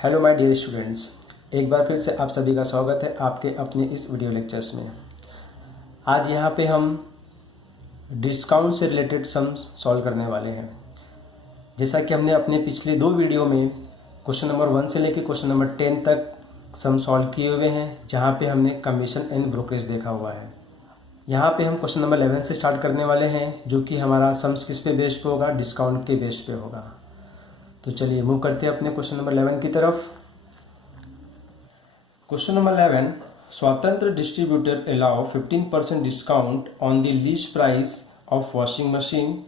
Hello my dear students, एक बार फिर से आप सभी का स्वागत है आपके अपने इस वीडियो लेक्चर्स में। आज यहाँ पे हम डिस्काउंट से रिलेटेड सम सॉल्व करने वाले हैं। जैसा कि हमने अपने पिछले दो वीडियो में क्वेश्चन नंबर 1 से लेकर क्वेश्चन नंबर 10 तक सम सॉल्व किए हुए हैं, जहाँ पे हमने कमीशन एंड ब्रोकरेज देखा हुआ है। यहाँ पे हम क्वेश्चन नंबर 11 से स्टार्ट करने वाले हैं, जो कि हमारा सम्स किस पे बेस्ड पे होगा, डिस्काउंट के बेस्ड पे होगा। तो चलिए मूव करते हैं अपने क्वेश्चन नंबर 11 की तरफ। क्वेश्चन नंबर 11, स्वतंत्र distributor allow 15% discount on the least price of washing machine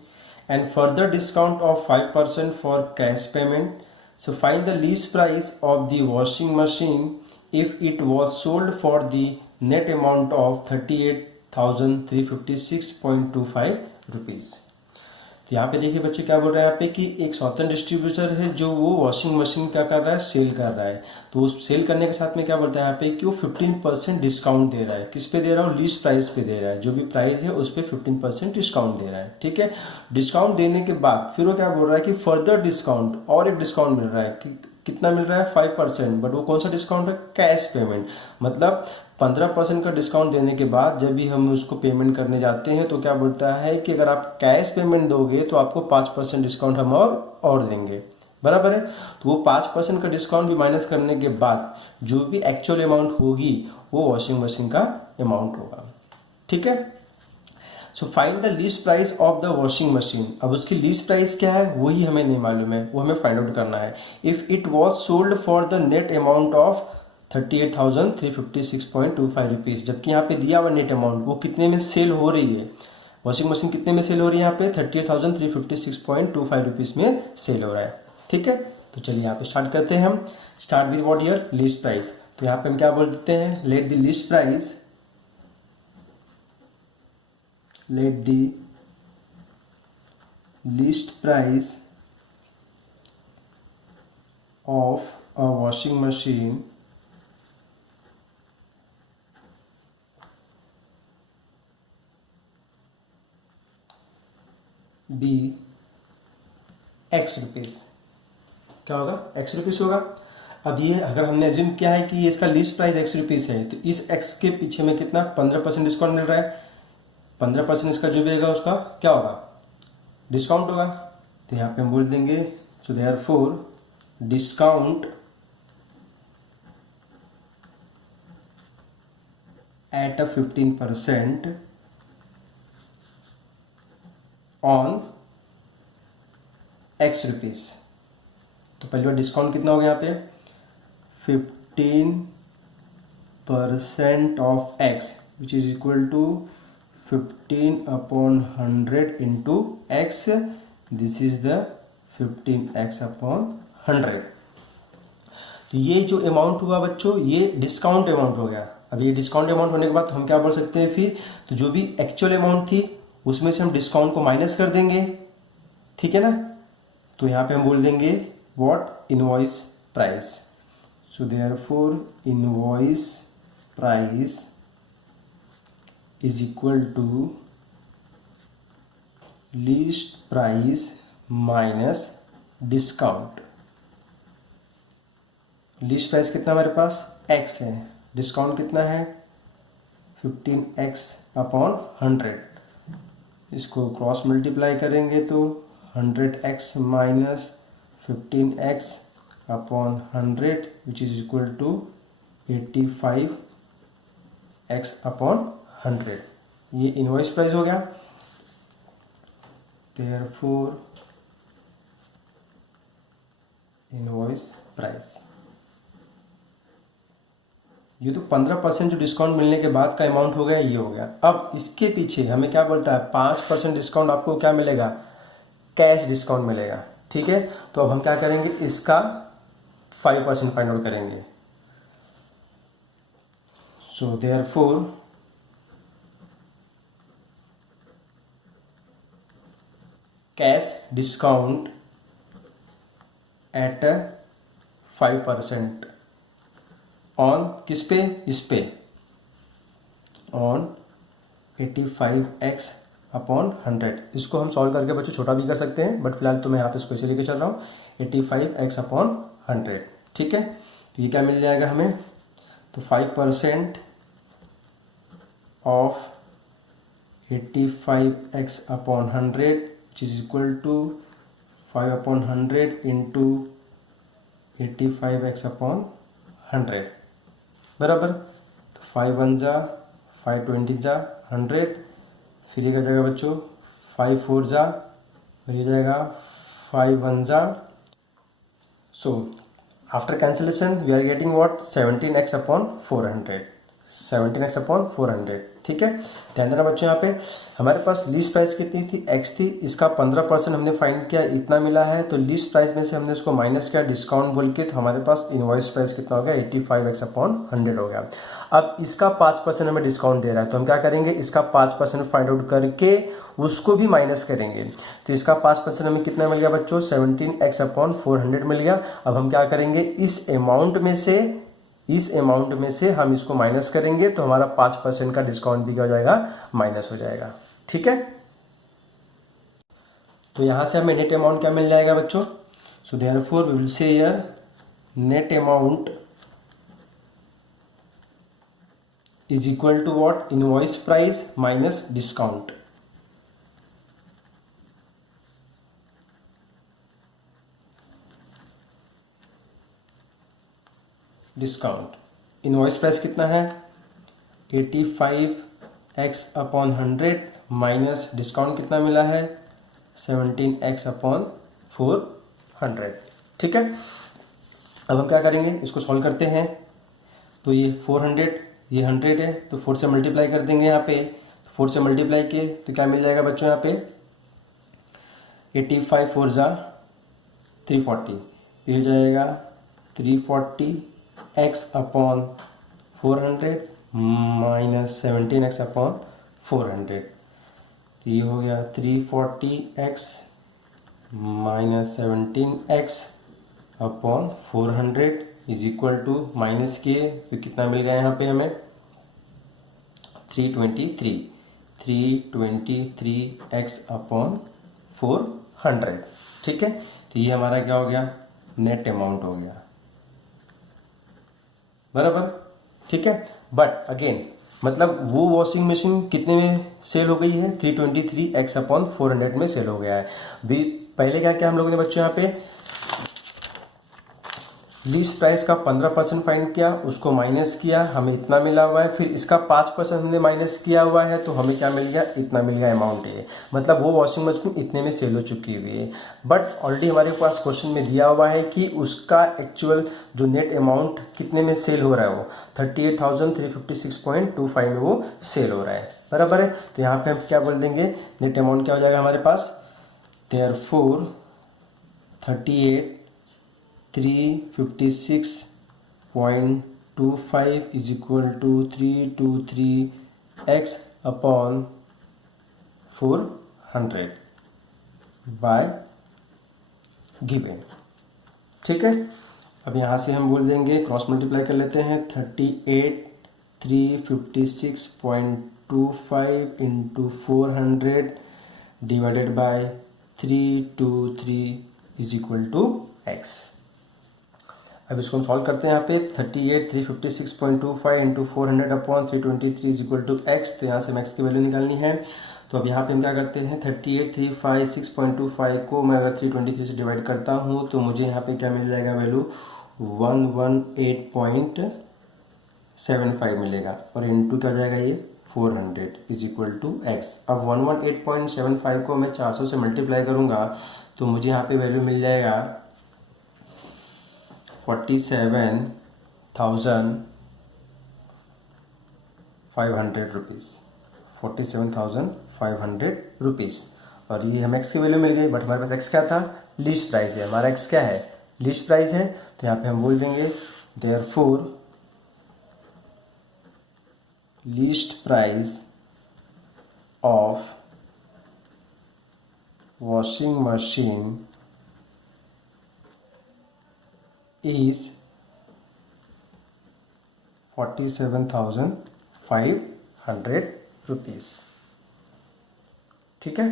and further discount of 5% for cash payment. So find the least price of the washing machine if it was sold for the net amount of 38,356.25 rupees. तो यहाँ पे देखिए बच्चों क्या बोल रहा है यहाँ पे कि एक स्वतंत्र डिस्ट्रीब्यूटर है जो वो वॉशिंग मशीन क्या कर रहा है, सेल कर रहा है। तो उस सेल करने के साथ में क्या बोलता है यहाँ पे कि वो 15% डिस्काउंट दे रहा है। किस पे दे रहा है? लीस्ट प्राइस पे दे रहा है। जो भी प्राइस है उस पर 15% डिस्काउंट दे रहा है। ठीक है, डिस्काउंट देने के बाद फिर वो क्या बोल रहा है कि फर्दर डिस्काउंट, और एक डिस्काउंट मिल रहा है कि कितना मिल रहा है? 5%। बट वो कौन सा डिस्काउंट है? Cash payment. मतलब 15% का डिस्काउंट देने के बाद जब भी हम उसको पेमेंट करने जाते हैं तो क्या बोलता है कि अगर आप कैश पेमेंट दोगे तो आपको 5% डिस्काउंट हम और देंगे। बराबर है। तो वो 5% का डिस्काउंट भी माइनस करने के बाद जो भी एक्चुअल अमाउंट होगी वो वॉशिंग मशीन का अमाउंट होगा। ठीक है। So find the least price of the washing machine. अब उसकी लीस्ट प्राइस क्या है वही हमें नहीं मालूम है, वो हमें फाइंड आउट करना है। If it was sold for the net amount of 38,356.25 rupees. जबकि यहाँ पे दिया हुआ नेट अमाउंट वो कितने में सेल हो रही है, वॉशिंग मशीन कितने में सेल हो रही है? यहाँ पे 38,356.25 रुपीज़ में सेल हो रहा है। ठीक है, तो चलिए यहाँ पे स्टार्ट करते हैं हम। Start with what here? Least price. तो यहाँ पे हम क्या बोल देते हैं? Let the least price, let the list price of a washing machine be X rupees. क्या होगा? X रुपीज़ होगा। अब ये अगर हमने एज्यूम किया है कि इसका लिस्ट प्राइस X रुपीज़ है तो इस X के पीछे में कितना 15% डिस्काउंट मिल रहा है। 15% इसका जो भी होगा उसका क्या होगा? डिस्काउंट होगा। तो यहाँ पे हम बोल देंगे सो therefore discount at a 15% on X rupees. तो पहले बार डिस्काउंट कितना हो गया यहाँ पे? 15% of X which is equal to 15/100 into X। This is the 15x/100। तो ये जो अमाउंट हुआ बच्चों ये डिस्काउंट अमाउंट हो गया। अब ये डिस्काउंट अमाउंट होने के बाद हम क्या बोल सकते हैं फिर? तो जो भी एक्चुअल अमाउंट थी उसमें से हम डिस्काउंट को माइनस कर देंगे। ठीक है ना। तो यहाँ पे हम बोल देंगे what? Invoice price. So therefore invoice price is equal to least price minus discount। Least price कितना हमारे पास? X है। डिस्काउंट कितना है? 15x/100। इसको क्रॉस मल्टीप्लाई करेंगे तो 100x minus 15x/100 which is equal to 85x/100। ये इनवॉइस प्राइस हो गया। Therefore invoice price. ये तो 15% जो डिस्काउंट मिलने के बाद का अमाउंट हो गया, ये हो गया। अब इसके पीछे हमें क्या बोलता है? 5% डिस्काउंट आपको क्या मिलेगा? कैश डिस्काउंट मिलेगा। ठीक है, तो अब हम क्या करेंगे? इसका 5% फाइंड आउट करेंगे। So therefore cash discount at 5% on किस पे? इस पे ऑन 85x/100। इसको हम सॉल्व करके बच्चों छोटा भी कर सकते हैं, बट फिलहाल तो मैं यहाँ पे इसको ऐसे लेके चल रहा हूँ 85x/100। ठीक है, तो ये क्या मिल जाएगा हमें, तो 5% of 85x upon 100 which is equal to 5/100 into 85x upon 100 बराबर। तो 5 1 जा 5 20 जा 100, फिर ये क्या जाएगा बच्चों 5 4 जा, और ये जाएगा 5 1 जा। So after cancellation we are getting what 17x upon 400, 17x upon 400। ठीक है, ध्यान देना बच्चों, यहाँ पे हमारे पास लीस्ट प्राइस कितनी थी, x थी, इसका 15% हमने फाइंड किया, इतना मिला है। तो लीस्ट प्राइस में से हमने उसको माइनस किया डिस्काउंट बोल के, तो हमारे पास इनवॉइस प्राइस कितना हो गया 85x अपॉन 100 हो गया। अब इसका 5% हमें डिस्काउंट दे रहा है, तो हम क्या करेंगे, इसका 5% फाइंड आउट करके उसको भी माइनस करेंगे। तो इसका 5% हमें कितना मिल गया बच्चों 17x अपॉन 400 मिल गया। अब हम क्या करेंगे, इस अमाउंट में से हम इसको माइनस करेंगे, तो हमारा 5% का डिस्काउंट भी क्या हो जाएगा, माइनस हो जाएगा। ठीक है, तो यहां से हमें नेट अमाउंट क्या मिल जाएगा बच्चों, so therefore we will say here net amount is equal to what, invoice price minus discount. Discount invoice price कितना है 85x अपॉन 100 माइनस डिस्काउंट कितना मिला है 17x अपॉन 400। ठीक है, अब हम क्या करेंगे, इसको सॉल्व करते हैं। तो ये 400 ये 100 है, तो 4 से मल्टीप्लाई कर देंगे यहाँ पे, 4 से मल्टीप्लाई किए तो क्या मिल जाएगा बच्चों यहाँ पे 85 4 जा 340, ये हो जाएगा 340x upon 400 minus 17x upon 400। तो ये हो गया 340x minus 17x upon 400 is equal to, minus किए तो कितना मिल गया यहाँ पे हमें 323x अपॉन 400। ठीक है, तो ये हमारा क्या हो गया, नेट अमाउंट हो गया बराबर। ठीक है, बट अगेन मतलब वो वॉशिंग मशीन कितने में सेल हो गई है 323x अपॉन 400 में सेल हो गया है। भी पहले क्या किया हम लोगों ने बच्चों, यहाँ पे लीस्ट प्राइस का 15% फाइंड किया, उसको माइनस किया, हमें इतना मिला हुआ है। फिर इसका 5% हमने माइनस किया हुआ है, तो हमें क्या मिल गया, इतना मिल गया अमाउंट है। मतलब वो वॉशिंग मशीन इतने में सेल हो चुकी हुई है। बट ऑलरेडी हमारे पास क्वेश्चन में दिया हुआ है कि उसका एक्चुअल जो नेट अमाउंट कितने में सेल हो रहा है, वो 38,356.25 में वो सेल हो रहा है बराबर है। तो यहाँ पे हम क्या बोल देंगे, नेट अमाउंट क्या हो जाएगा हमारे पास, therefore 38,356.25 is equal to 323x upon 400 by given. ठीक है, अब यहाँ से हम बोल देंगे, क्रॉस मल्टीप्लाई कर लेते हैं, 38,356.25 into 400 divided by 323 is equal to x। अब इसको हम सॉल्व करते हैं, यहाँ पे 38,356.25 into 400 upon 323 is equal to x। तो यहाँ से x की वैल्यू निकालनी है। तो अब यहाँ पे हम क्या करते हैं, 38,356.25 को मैं अगर 323 से डिवाइड करता हूँ तो मुझे यहाँ पे क्या मिल जाएगा वैल्यू 118.75 मिलेगा, और इंटू क्या हो जाएगा ये 400 इज इक्वल टू x। अब 118.75 को मैं 400 से मल्टीप्लाई करूँगा तो मुझे यहाँ पे वैल्यू मिल जाएगा 47,500 रुपीज़, 47,500 रुपीज़। और ये हमें x की वैल्यू मिल गई, बट हमारे पास x क्या था, लीस्ट प्राइस है। हमारा x क्या है, लीस्ट प्राइस है। तो यहाँ पे हम बोल देंगे therefore least price of washing machine is 47,500 rupees. ठीक है,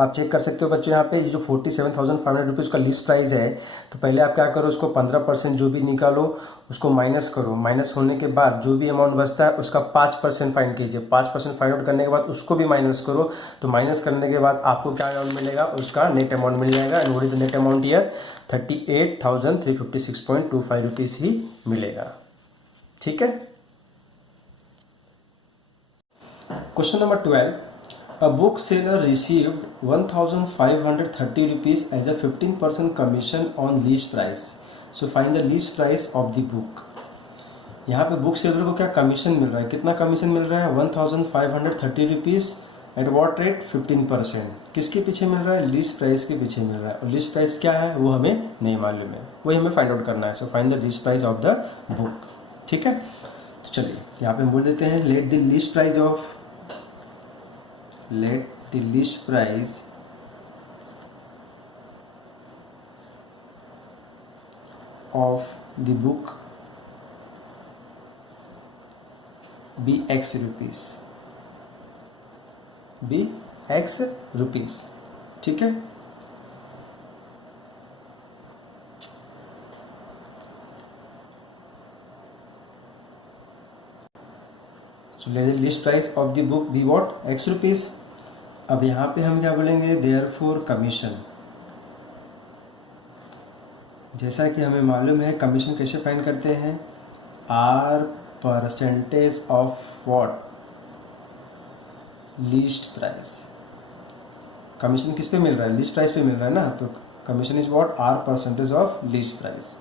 आप चेक कर सकते हो बच्चों यहाँ पे ये जो 47,500 रुपीज़ का लीस्ट प्राइस है, तो पहले आप क्या करो, उसको 15% जो भी निकालो उसको माइनस करो। माइनस होने के बाद जो भी अमाउंट बचता है उसका 5% फाइंड कीजिए। 5% फाइंड आउट करने के बाद उसको भी माइनस करो। तो माइनस करने के बाद आपको क्या अमाउंट मिलेगा, उसका नेट अमाउंट मिल जाएगा। And what is the net amount here, 38,356.25 rupees ही मिलेगा। ठीक है। Question number 12, a book seller received 1,530 rupees as a 15% commission on lease price. So find the lease price of the book. यहाँ पे book seller को क्या commission मिल रहा है, कितना कमीशन मिल रहा है, 1,530 रुपीज़ एट वॉट रेट, 15%। किसके पीछे मिल रहा है, लीज प्राइस के पीछे मिल रहा है। और लीज प्राइस क्या है वो हमें नहीं मालूम है, वही हमें फाइंड आउट करना है। So find the lease price of the book. ठीक है, तो चलिए यहाँ पे हम बोल देते हैं let the lease price of the book be X rupees। ठीक है, so let the list price of the book be what, X rupees. अब यहाँ पे हम क्या बोलेंगे, देयरफॉर कमीशन। जैसा कि हमें मालूम है कमीशन कैसे फाइंड करते हैं, R percentage of what, list price. Commission किस पे मिल रहा है, लीस्ट प्राइस पे मिल रहा है ना, तो commission is what, R percentage of list price.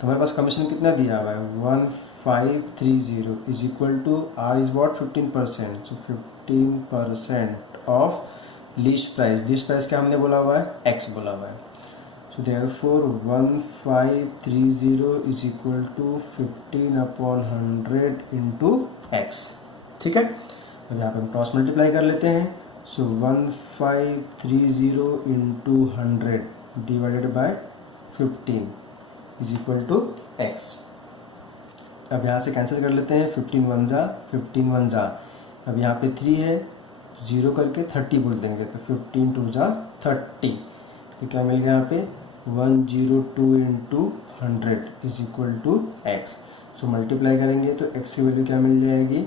तो हमारे पास कमीशन कितना दिया हुआ है, 1530 is equal to R is what, 15%। So 15% of list price. List price क्या हमने बोला हुआ है, एक्स बोला हुआ है। So therefore 1530 is equal to 15/100 into X. ठीक है, अब यहाँ पे हम क्रॉस मल्टीप्लाई कर लेते हैं। So 1530 into 100 divided by 15 is equal to X. अब यहाँ से कैंसिल कर लेते हैं, 15 1 जा। अब यहाँ पे 3 है, 0 करके 30 बोल देंगे, तो 15 2 जा 30। तो क्या मिल गया यहाँ पे, 102 into 100 is equal to X. So multiply करेंगे तो एक्स की वैल्यू क्या मिल जाएगी,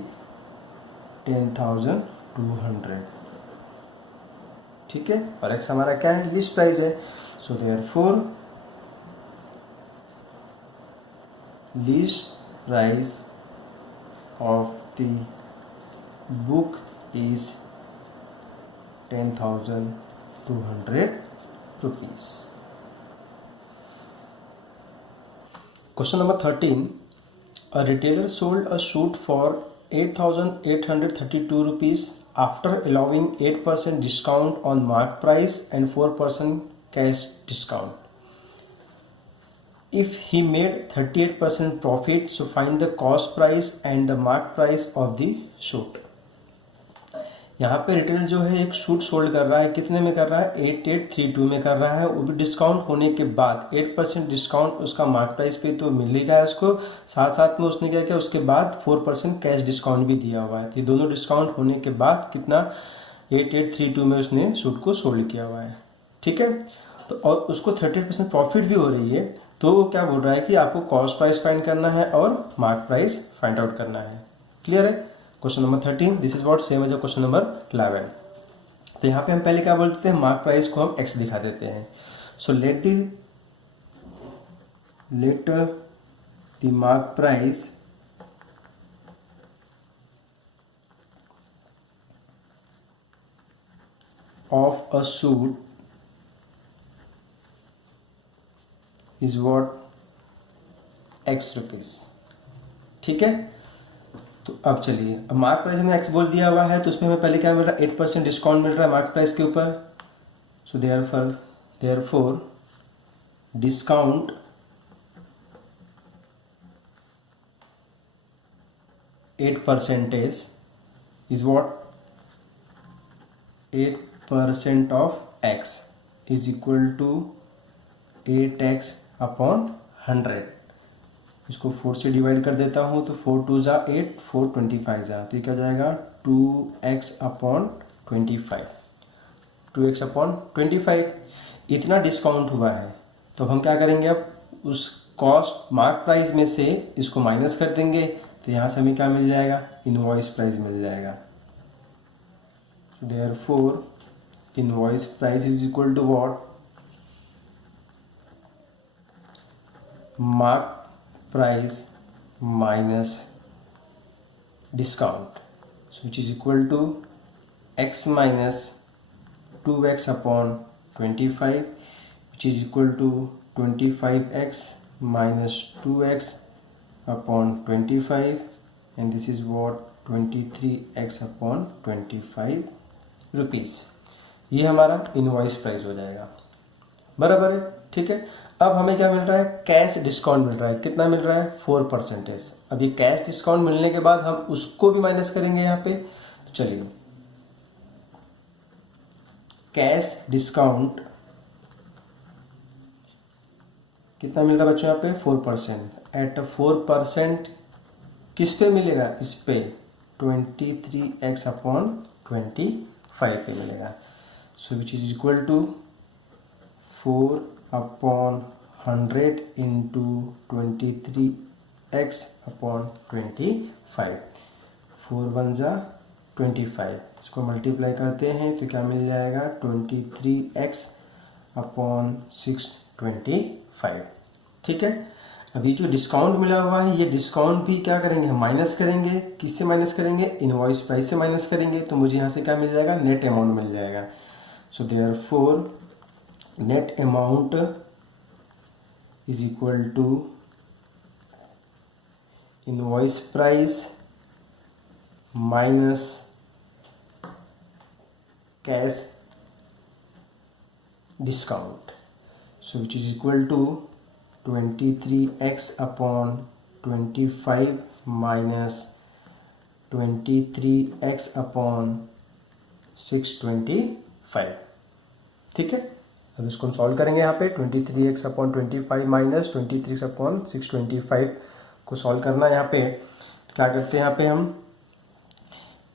10,200। ठीक है, और एक्स हमारा क्या है, लिस्ट प्राइस है। So therefore list price of the book is 10,200 rupees. Question number 13, a retailer sold a suit for 8,832 rupees after allowing 8% discount on mark price and 4% cash discount. If he made 38% profit, so find the cost price and the mark price of the suit. यहाँ पे retailer जो है एक suit sold कर रहा है, कितने में कर रहा है, 8832 में कर रहा है, वो भी डिस्काउंट होने के बाद 8% डिस्काउंट उसका मार्क प्राइस पे तो मिल ही रहा है उसको, साथ साथ में उसने क्या किया, उसके बाद 4% कैश डिस्काउंट भी दिया हुआ है। तो ये दोनों डिस्काउंट होने के बाद कितना, 8832 में उसने सूट को सोल्ड किया हुआ है। ठीक है, तो और उसको 38% प्रॉफिट भी हो रही है। तो वो क्या बोल रहा है कि आपको कॉस्ट प्राइस फाइंड करना है और मार्क प्राइस फाइंड आउट करना है। क्लियर है, question number 13 this is what same as question number 11। तो यहाँ पे हम पहले क्या बोलते हैं, मार्क प्राइस को हम एक्स दिखा देते हैं। So let the mark price of a suit is what, x rupees. ठीक है, तो अब चलिए, अब मार्क प्राइस हमने एक्स बोल दिया हुआ है, तो उसमें हमें पहले क्या मिल रहा है, 8% डिस्काउंट मिल रहा है मार्क प्राइस के ऊपर। So therefore discount at percentage is what, 8% of X is equal to 8x upon 100। इसको 4 से डिवाइड कर देता हूँ, तो 4 2 जा 8, 4 25 जा, तो ये क्या जाएगा, 2x अपॉन 25। 2x upon 25। इतना डिस्काउंट हुआ है तो हम क्या करेंगे, अब उस कॉस्ट मार्क प्राइस में से इसको माइनस कर देंगे, तो यहाँ से हमें क्या मिल जाएगा, इनवॉइस प्राइस मिल जाएगा। Therefore invoice price is equal to what, mark price minus discount, so which is equal to x minus 2x upon 25, which is equal to 25x minus 2x upon 25, and this is what 23x upon 25 rupees. ये हमारा invoice price हो जाएगा, बराबर है, ठीक है। अब हमें क्या मिल रहा है, कैश डिस्काउंट मिल रहा है। कितना मिल रहा है, 4%। अब ये कैश डिस्काउंट मिलने के बाद हम उसको भी माइनस करेंगे यहाँ पे। तो चलिए, कैश डिस्काउंट कितना मिल रहा है बच्चों यहाँ पे, 4%। एट 4% किस पे मिलेगा, इस पे 23x अपॉन 25 पे मिलेगा। So which is equal to 4 upon 100 into 23x upon 25। 4 1 जा 25, इसको मल्टीप्लाई करते हैं तो क्या मिल जाएगा, 23x अपॉन 625, ठीक है। अभी जो डिस्काउंट मिला हुआ है, ये डिस्काउंट भी क्या करेंगे, हम माइनस करेंगे। किससे माइनस करेंगे, इनवॉइस प्राइस से माइनस करेंगे। तो मुझे यहाँ से क्या मिल जाएगा, नेट अमाउंट मिल जाएगा। So therefore net amount is equal to invoice price minus cash discount, so which is equal to 23x upon 25 minus 23x upon 625, ठीक है। अब इसको हम सॉल्व करेंगे यहाँ पे, 23x upon 25 minus 23x upon 625 को सॉल्व करना है यहाँ पे। तो क्या करते हैं यहाँ पे हम,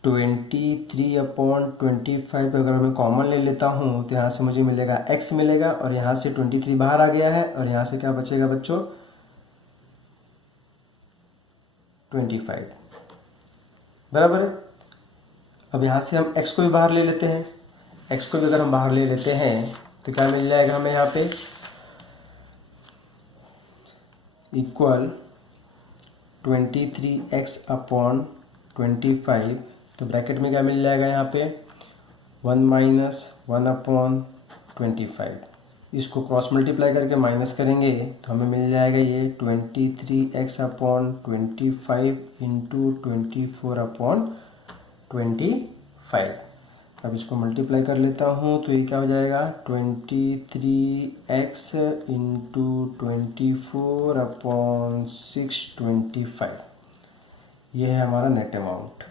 23 अपॉन 25 अगर मैं कॉमन ले लेता हूँ तो यहाँ से मुझे मिलेगा x मिलेगा, और यहाँ से 23 बाहर आ गया है, और यहाँ से क्या बचेगा बच्चों, 25, बराबर है। अब यहाँ से हम x को भी बाहर ले लेते हैं। x को भी अगर हम बाहर ले लेते हैं तो क्या मिल जाएगा हमें यहाँ पे, इक्वल 23x अपॉन 25। तो ब्रैकेट में क्या मिल जाएगा यहाँ पे, 1 माइनस 1 अपॉन 25। इसको क्रॉस मल्टीप्लाई करके माइनस करेंगे तो हमें मिल जाएगा ये 23x अपॉन 25 इंटू 24 अपॉन 25। अब इसको मल्टीप्लाई कर लेता हूँ तो ये क्या हो जाएगा, 23x इंटू 24 अपॉन 625। ये है हमारा नेट अमाउंट,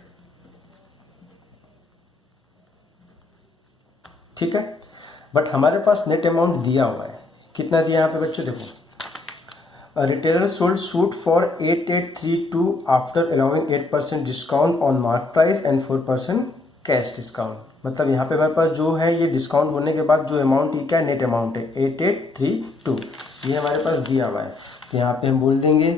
ठीक है। बट हमारे पास नेट अमाउंट दिया हुआ है, कितना दिया यहाँ पे बच्चों, देखो, retailer sold suit for 8832 after allowing 8% discount on mark price and 4% cash discount. मतलब यहाँ पे हमारे पास जो है, ये डिस्काउंट होने के बाद जो अमाउंट, ये क्या नेट अमाउंट है, 8832, ये हमारे पास दिया हुआ है। तो यहाँ पे हम बोल देंगे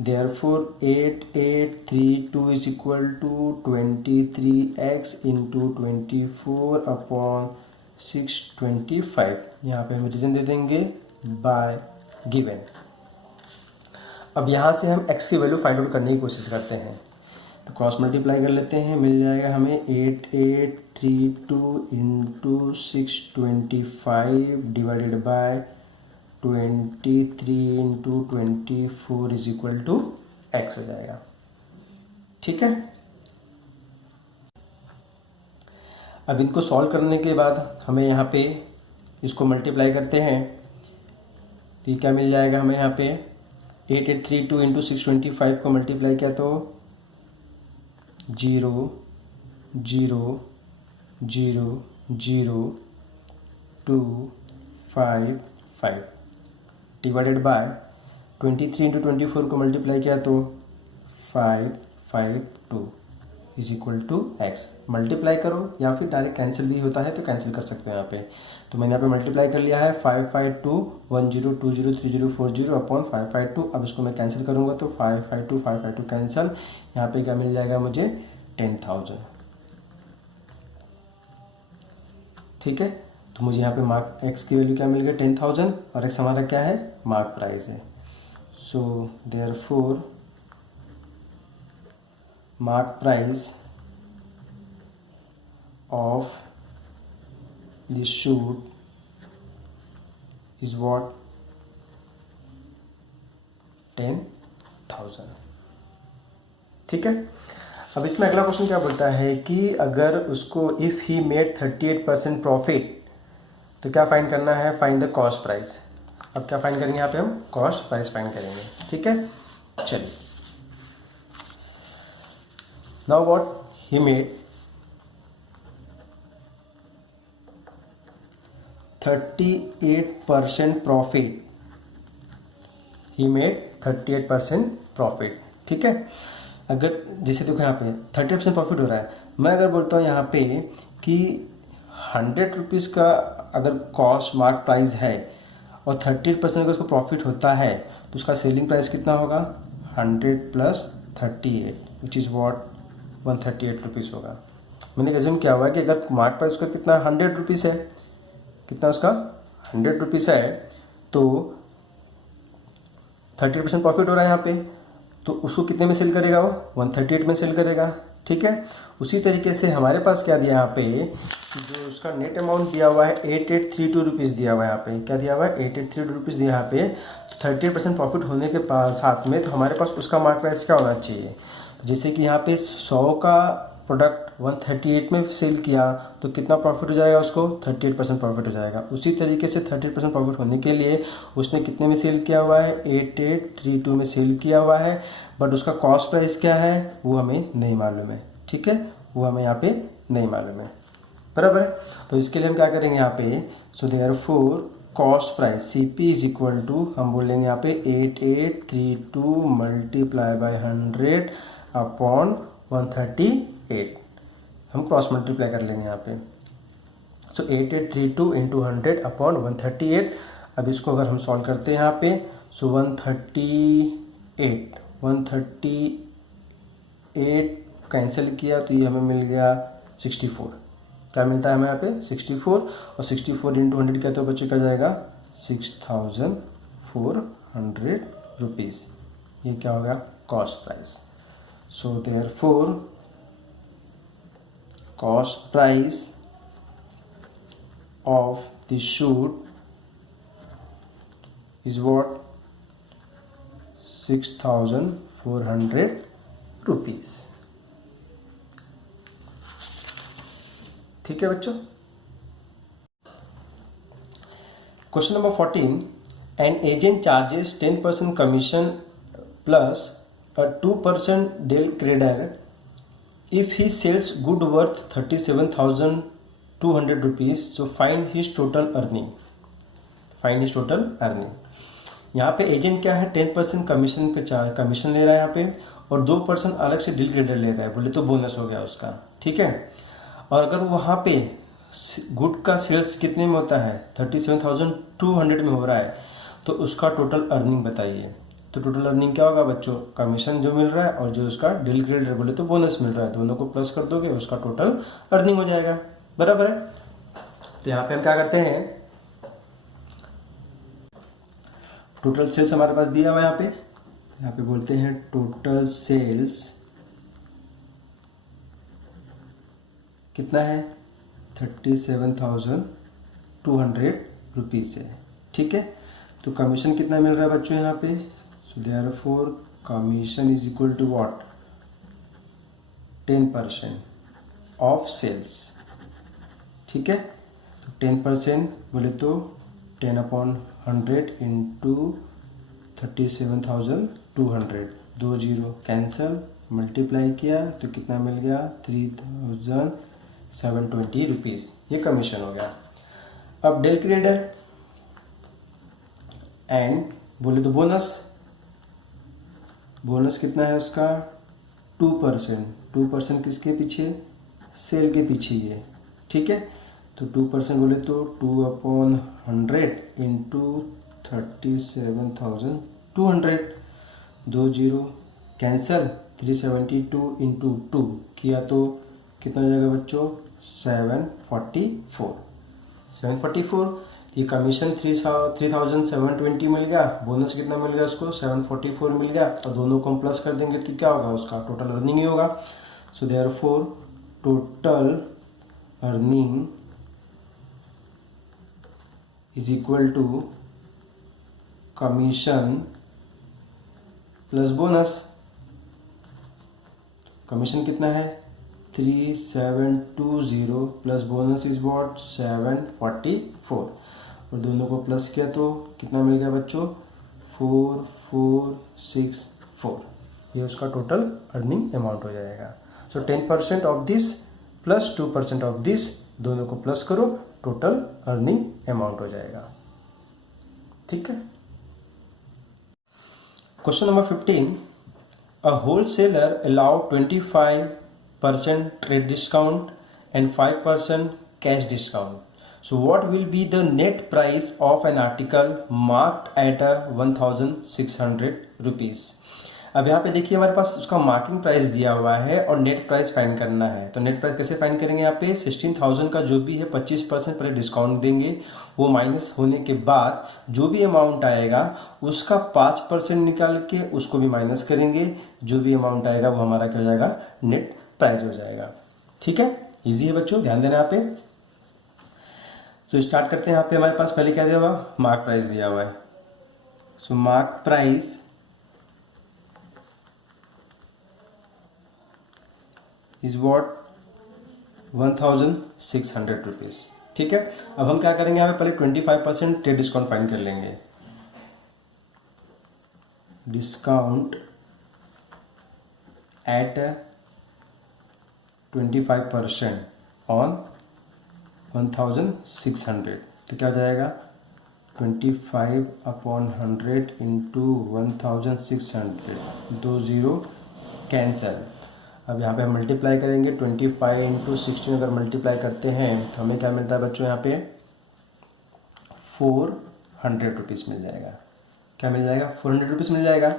therefore 8832 is equal to 23x into 24 upon 625। यहाँ पे हम रीजन दे देंगे बाय गिवन। अब यहाँ से हम x की वैल्यू फाइंड आउट करने की कोशिश करते हैं, तो क्रॉस मल्टीप्लाई कर लेते हैं। मिल जाएगा हमें 8832 into 625 divided by 23 into 24 is equal to x हो जाएगा, ठीक है। अब इनको सॉल्व करने के बाद हमें यहाँ पे इसको मल्टीप्लाई करते हैं तो क्या मिल जाएगा हमें यहाँ पे, 8832 इंटू 625 को मल्टीप्लाई किया तो 0 0 0 0 2 5 5 डिवाइडेड बाय 23 इंटू 24 को मल्टीप्लाई किया तो 5 5 2 is equal to X. Multiply करो या फिर डायरेक्ट कैंसिल भी होता है तो कैंसिल कर सकते हो यहाँ पे। तो मैंने यहाँ पे मल्टीप्लाई कर लिया है 55210203040 अपॉन 552। अब इसको मैं कैंसिल करूँगा तो 552 कैंसिल, यहाँ पे क्या मिल जाएगा मुझे 10,000। ठीक है, तो मुझे यहाँ पे मार्क एक्स की वैल्यू क्या मिल गई 10,000 और एक्स हमारा क्या है मार्क प्राइस है। So therefore mark price of the shoot is what 10,000। ठीक है, अब इसमें अगला क्वेश्चन क्या बोलता है कि अगर उसको इफ ही मेड 38% प्रॉफिट तो क्या फाइंड करना है, फाइंड द कॉस्ट प्राइस। अब क्या फाइंड करेंगे यहाँ पे हम कॉस्ट प्राइस फाइंड करेंगे। ठीक है, चलिए now what he made 38% profit, he made 38% profit. ठीक है, अगर जैसे देखो यहाँ पे 30% प्रॉफिट हो रहा है, मैं अगर बोलता हूँ यहाँ पे कि 100 रुपीज़ का अगर कॉस्ट मार्क प्राइस है और 38% अगर उसको प्रॉफिट होता है तो उसका सेलिंग प्राइस कितना होगा 100 plus 38 which is what 138 rupees होगा। मैंने एज्यूम किया हुआ है कि अगर मार्क प्राइस उसका कितना 100 रुपीज़ है, कितना उसका 100 रुपीज़ है, तो 30% प्रॉफिट हो रहा है यहाँ पे, तो उसको कितने में सेल करेगा वो 138 में सेल करेगा। ठीक है, उसी तरीके से हमारे पास क्या दिया यहाँ पे, जो उसका नेट अमाउंट दिया हुआ है 8832 रुपीज़ दिया हुआ है यहाँ पे, क्या दिया हुआ है 8832 रुपीज़ दिया यहाँ पे। तो 38% प्रॉफिट होने के साथ में तो हमारे पास उसका मार्क प्राइस क्या होना चाहिए। जैसे कि यहाँ पे 100 का प्रोडक्ट 138 में सेल किया तो कितना प्रॉफिट हो जाएगा उसको 38% प्रॉफिट हो जाएगा। उसी तरीके से 30% प्रॉफिट होने के लिए उसने कितने में सेल किया हुआ है 8832 में सेल किया हुआ है, बट उसका कॉस्ट प्राइस क्या है वो हमें नहीं मालूम है। ठीक है, वो हमें यहाँ पे नहीं मालूम है, बराबर है। तो इसके लिए हम क्या करेंगे यहाँ पे, so therefore cost price CP is equal to हम बोलेंगे यहाँ पे 8832 मल्टीप्लाई बाय 100 अपॉन 138। हम क्रॉस मल्टीप्लाई कर लेंगे यहाँ पे। सो 8832 इंटू 100 अपॉन 138। अब इसको अगर हम सॉल्व करते हैं यहाँ पे, सो 138 कैंसिल किया तो ये हमें मिल गया 64। क्या मिलता है हमें यहाँ पे 64, और 64 इंटू 100 क्या तो बच्चे क्या जाएगा 6400 रुपीज़। ये क्या होगा cost price. So therefore cost price of the shoot is what 6400 rupees. ठीक है बच्चों। Question number 14, an agent charges 10% commission plus a 2% del credere if he sells good worth 37,200 rupees, so find his total earning। Find his total earning. यहाँ पे agent क्या है 10% commission पे commission ले रहा है यहाँ पे, और 2% अलग से डील क्रेडिट ले रहा है, बोले तो बोनस हो गया उसका। ठीक है, और अगर वहाँ पे गुड का सेल्स कितने में होता है 37,200 में हो रहा है, तो उसका टोटल अर्निंग बताइए। तो टोटल अर्निंग क्या होगा बच्चों, कमीशन जो मिल रहा है और जो उसका डील क्रेडिट बोले तो बोनस मिल रहा है, दोनों को प्लस कर दोगे उसका टोटल अर्निंग हो जाएगा, बराबर है। तो यहाँ पे हम क्या करते हैं, टोटल सेल्स हमारे पास दिया हुआ है यहाँ पे बोलते हैं टोटल सेल्स कितना है 37,200 रुपीज़ है। ठीक है, तो कमीशन कितना मिल रहा है बच्चों यहाँ पे, so therefore commission is equal to what 10% of sales. ठीक है, तो 10% बोले तो 10/100 इंटू 37,200, 2 0 कैंसल, मल्टीप्लाई किया तो कितना मिल गया 3,720 रुपीज़। ये कमीशन हो गया। अब डेल क्रेडर एंड बोले तो बोनस, बोनस कितना है उसका 2%। 2% किसके पीछे, सेल के पीछे ये, ठीक है। तो 2% बोले तो 2/100 इंटू 37,200, 2 जीरो कैंसल, 372 इंटू 2 किया तो कितना हो जाएगा बच्चों, 744। 744, ये कमीशन 3,720 मिल गया, बोनस कितना मिल गया उसको, 744 मिल गया, और दोनों को हम प्लस कर देंगे तो क्या होगा, उसका टोटल अर्निंग ही होगा। So therefore total earning is equal to commission plus bonus. Commission कितना है 3720 प्लस बोनस इज वॉट 744, और दोनों को प्लस किया तो कितना मिल गया बच्चों, 4464। ये उसका टोटल अर्निंग अमाउंट हो जाएगा। सो 10% of this plus 2% of this, दोनों को प्लस करो, टोटल अर्निंग अमाउंट हो जाएगा। ठीक है। Question number 15, a wholesaler allow 25% trade discount and 5% cash discount. So what will be the net price of an article marked at 1,600 rupees? अब यहाँ पे देखिए हमारे पास उसका मार्किंग प्राइस दिया हुआ है और नेट प्राइस फाइंड करना है। तो नेट प्राइस कैसे फाइंड करेंगे, यहाँ पे 16,000 का जो भी है 25% पहले डिस्काउंट देंगे, वो माइनस होने के बाद जो भी अमाउंट आएगा उसका 5% निकाल के उसको भी माइनस करेंगे, जो भी अमाउंट आएगा वो हमारा क्या हो जाएगा, नेट प्राइस हो जाएगा। ठीक है, इजी है बच्चों, ध्यान देना यहाँ पे। तो स्टार्ट करते हैं। यहाँ पे हमारे पास पहले क्या दिया हुआ, मार्क प्राइस दिया हुआ है। So mark price is what 1,600 rupees. ठीक है, अब हम क्या करेंगे, यहाँ पे पहले 25% ट्रेड डिस्काउंट फाइंड कर लेंगे। डिस्काउंट एट 25% ऑन 1,600, तो क्या हो जाएगा 25/100 इंटू 1,600, 2 जीरो कैंसल। अब यहाँ पे हम मल्टीप्लाई करेंगे, 25 इंटू 16 अगर मल्टीप्लाई करते हैं तो हमें क्या मिलता है बच्चों, यहाँ पे 400 रुपीज़ मिल जाएगा। क्या मिल जाएगा, 400 रुपीज़ मिल जाएगा।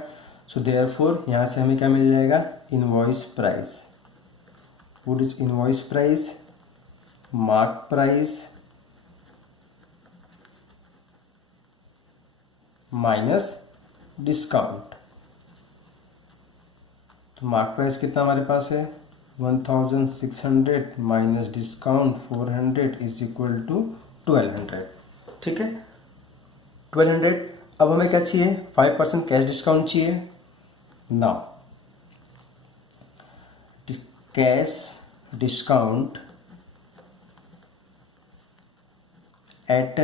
सो देयरफॉर यहाँ से हमें क्या मिल जाएगा, invoice price. What is invoice price, mark price minus discount. तो मार्क प्राइस कितना हमारे पास है 1,600 minus discount 400 is equal to 1,200। ठीक है, 1,200। अब हमें क्या चाहिए, 5% कैश डिस्काउंट चाहिए। Now cash discount at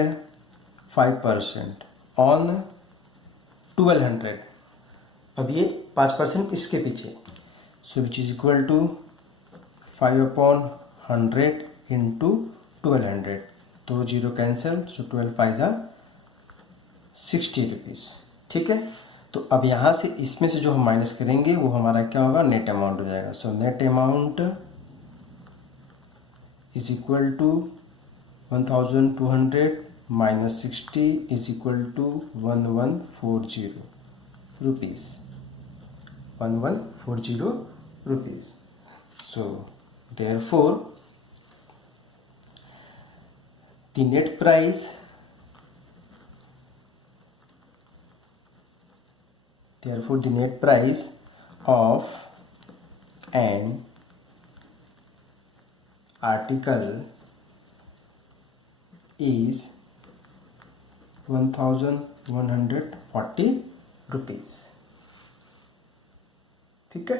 5% on 1,200। अब ये 5% इसके पीछे, so which is equal to 5/100 into 1,200, तो 0 कैंसल, सो 12 5 60 रुपीज़। ठीक है, तो अब यहाँ से इसमें से जो हम माइनस करेंगे वो हमारा क्या होगा, नेट अमाउंट हो जाएगा। So net amount is equal to 1,200 minus 60 is equal to 1,140 rupees, 1,140 rupees. So therefore the net price of an article is 1,140 rupees. ठीक है।